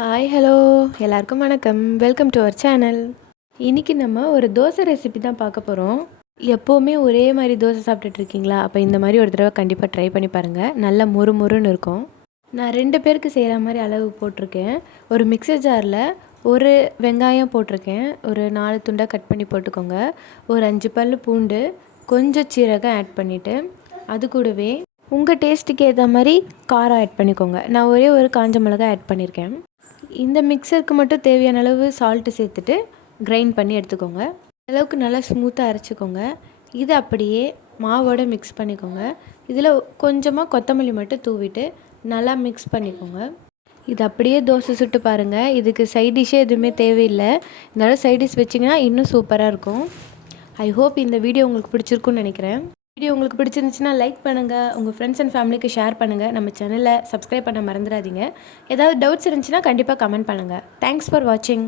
Hi hello எல்லாருக்கும் வணக்கம். Welcome to our channel. இன்றைக்கி நம்ம ஒரு தோசை ரெசிபி தான் பார்க்க போகிறோம். எப்போவுமே ஒரே மாதிரி தோசை சாப்பிட்டுட்டு இருக்கீங்களா? அப்போ இந்த மாதிரி ஒரு தடவை கண்டிப்பாக ட்ரை பண்ணி பாருங்கள். நல்லா மொறு மொறுன்னு இருக்கும். நான் 2 பேருக்கு செய்கிற மாதிரி அளவு போட்டிருக்கேன். ஒரு மிக்சர் ஜாரில் ஒரு வெங்காயம் போட்டிருக்கேன். ஒரு 4 துண்டாக கட் பண்ணி போட்டுக்கோங்க. ஒரு 5 பல் பூண்டு, கொஞ்சம் சீரகம் ஆட் பண்ணிவிட்டு அது கூடவே உங்கள் டேஸ்ட்டுக்கு ஏற்ற மாதிரி காரம் ஆட் பண்ணிக்கோங்க. நான் ஒரே ஒரு காஞ்ச மிளகாய் ஆட் பண்ணியிருக்கேன். இந்த மிக்சருக்கு மட்டும் தேவையான அளவு சால்ட்டு சேர்த்துட்டு கிரைண்ட் பண்ணி எடுத்துக்கோங்க. அளவுக்கு நல்லா ஸ்மூத்தாக அரைச்சிக்கோங்க. இதை அப்படியே மாவோடு மிக்ஸ் பண்ணிக்கோங்க. இதில் கொஞ்சமாக கொத்தமல்லி மட்டும் தூவிட்டு நல்லா மிக்ஸ் பண்ணிக்கோங்க. இது அப்படியே தோசை சுட்டு பாருங்கள். இதுக்கு சைட் டிஷ்ஷே எதுவுமே தேவையில்லை. இதனால் சைட் டிஷ் வச்சிங்கன்னா இன்னும் சூப்பராக இருக்கும். ஐ ஹோப் இந்த வீடியோ உங்களுக்கு பிடிச்சிருக்குன்னு நினைக்கிறேன். வீடியோ உங்களுக்கு பிடிச்சிருந்துச்சுன்னா லைக் பண்ணுங்கள், உங்கள் ஃப்ரெண்ட்ஸ் அண்ட் ஃபேமிலிக்கு ஷேர் பண்ணுங்கள். நம்ம சேனலை சப்ஸ்கிரைப் பண்ண மறந்துடாதீங்க. ஏதாவது டவுட்ஸ் இருந்துச்சுன்னா கண்டிப்பாக கமெண்ட் பண்ணுங்கள். தேங்க்ஸ் ஃபார் வாட்சிங்.